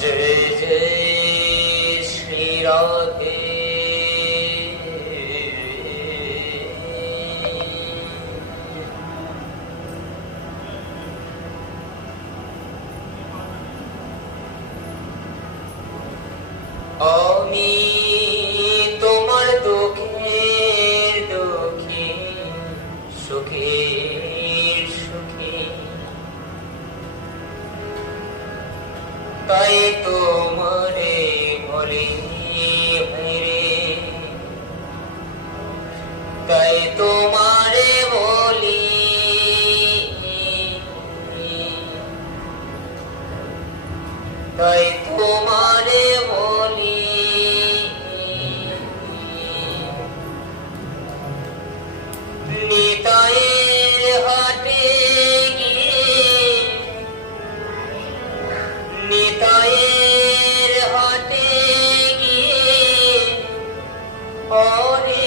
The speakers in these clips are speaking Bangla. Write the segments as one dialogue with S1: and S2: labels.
S1: যে শ্রীরাধে তাই তোমারে বলি। নিতাইয়ের হাটে গিয়ে নিতাইয়ের হাটে গিয়ে অনেক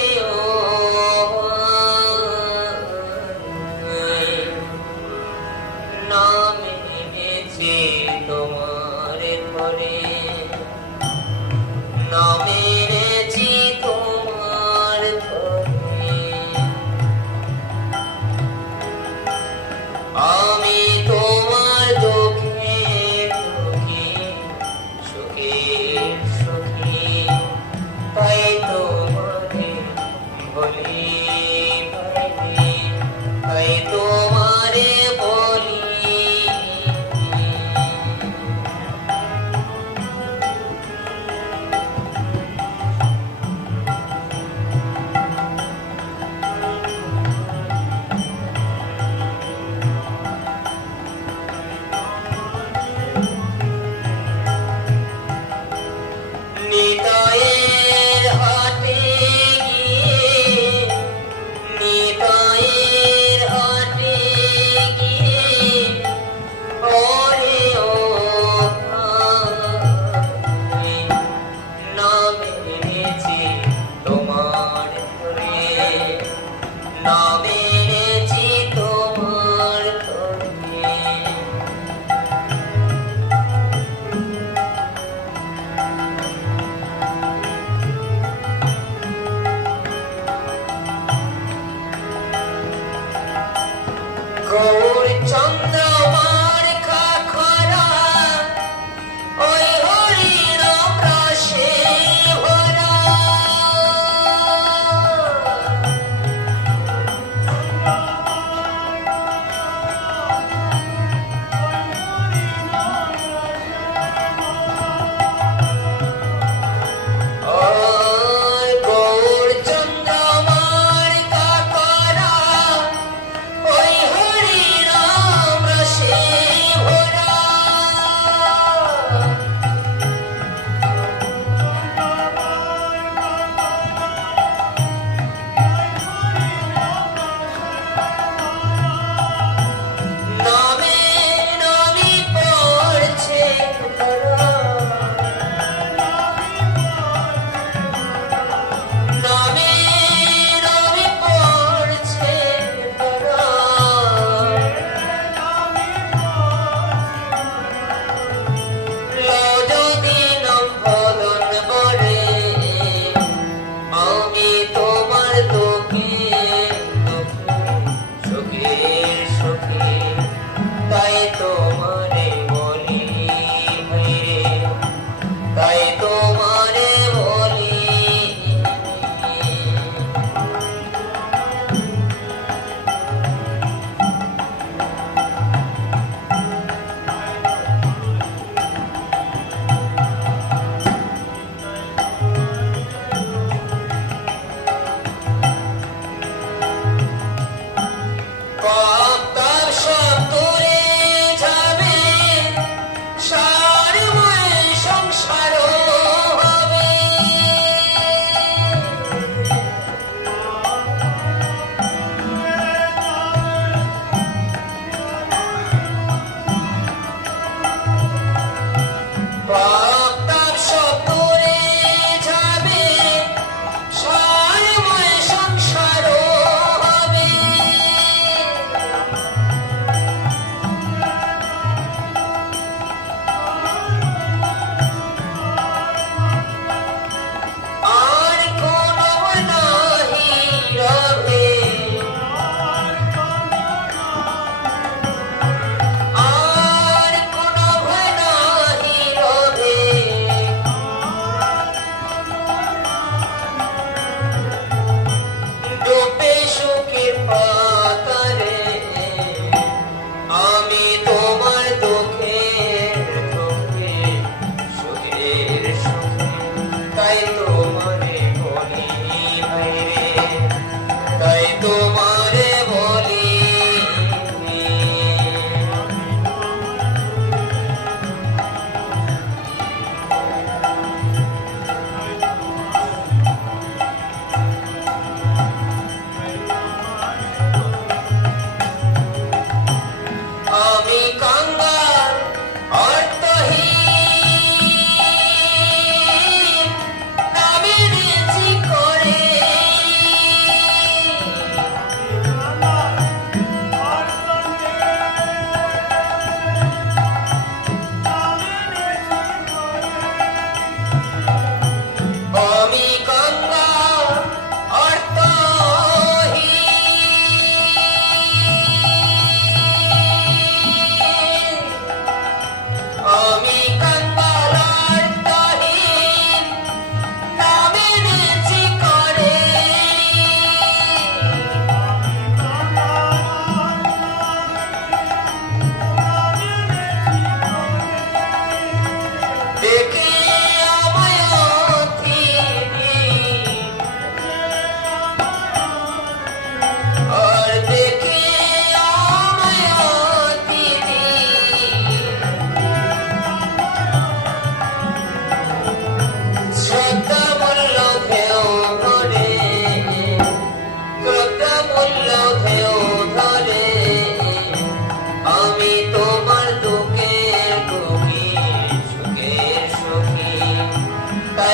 S1: Bye.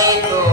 S1: Michael.